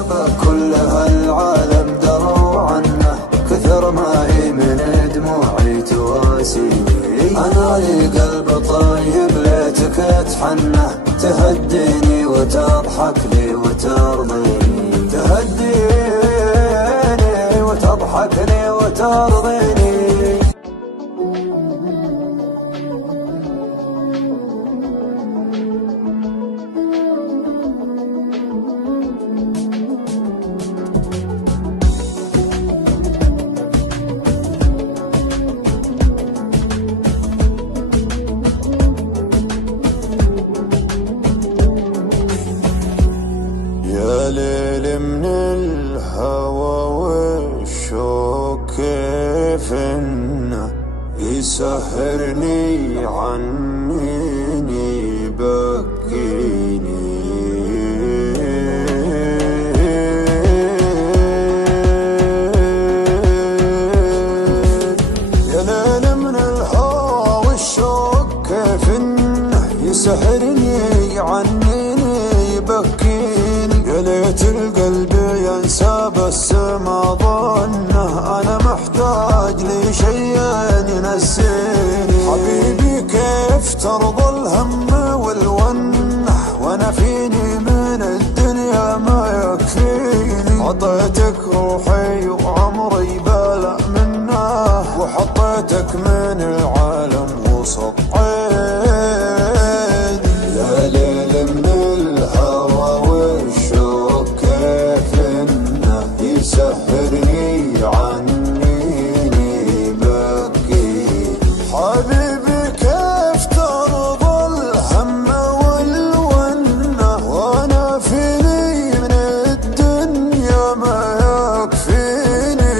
غيابه كل هالعالم دروا عنه، كثر ما هي من دموعي تواسيني. أنا لي قلب طيب ليتك تحنه، تهديني وتضحك لي وترضيني، تهديني وتضحك لي وترضيني. يا ليل من الهوى والشوق كيف انه يسهرني عنيني بكيني. يا ليل من الهوى والشوق كيف انه يسهرني عنيني بكيني. يا ليت القلب ينسى بس ما ظنه، أنا محتاج لي شيء ينسيني. حبيبي كيف ترضى الهم والونه، وأنا فيني من الدنيا ما يكفيني. عطيتك روحي وعمري بلا منه، وحطيتك من العالم وسط عيني. يا ليل من الهوى والشوق كيف انه يسهرني عنيني بكي. حبيبي كيف ترضى الهم والونه، وانا فيني من الدنيا ما يكفيني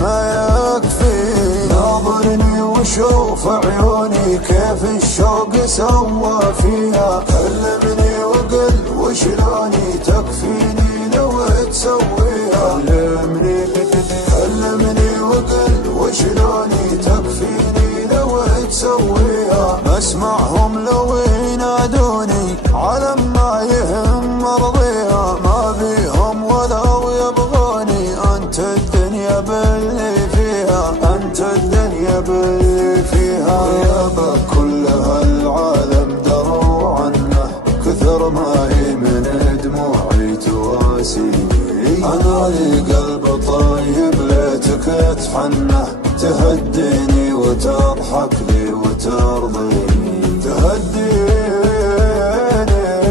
ما يكفيني. ناظرني وشوف عيوني كيف الشوق سوى فيها. كلمني وقل وشلوني تكفيني لو تسويها. كلمني وقل وشلوني تكفيني لو تسويها. بسمعهم لو ينادوني على ما يهم مرضيها. ما بيهم ولو يبغوني، انت الدنيا باللي فيها، انت الدنيا باللي فيها. غيابك كل هالعالم دروا عنه، كثر ما هي من دموعي تواسيني. أنا لي قلب طيب ليتك تحنه، تهديني وتضحك لي وترضيني، تهديني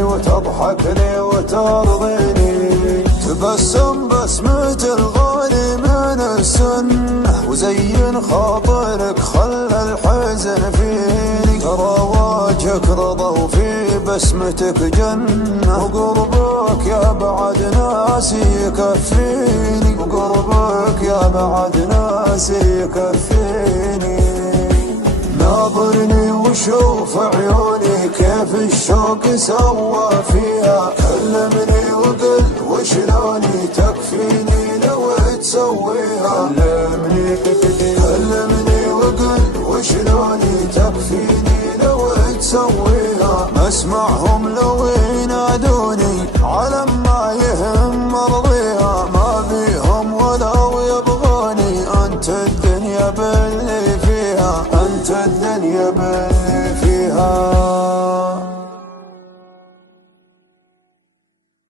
وتضحك لي وترضيني. تبسم بسمة الغالي من السنة، وزين خاطرك خلى الحزن فيني. ترى وجهك رضا وفي بسمتك جنة، وقربك يا بعد ناسي يكفيني. وقربك يا بعد ناسي يكفيني. ناظرني وشوف عيوني كيف الشوق سوى فيها. كلمني وقل وشلوني تكفيني لو تسويها. كلمني وقل وشلوني تكفيني لو تسويها. مسمعهم لو ينادوني على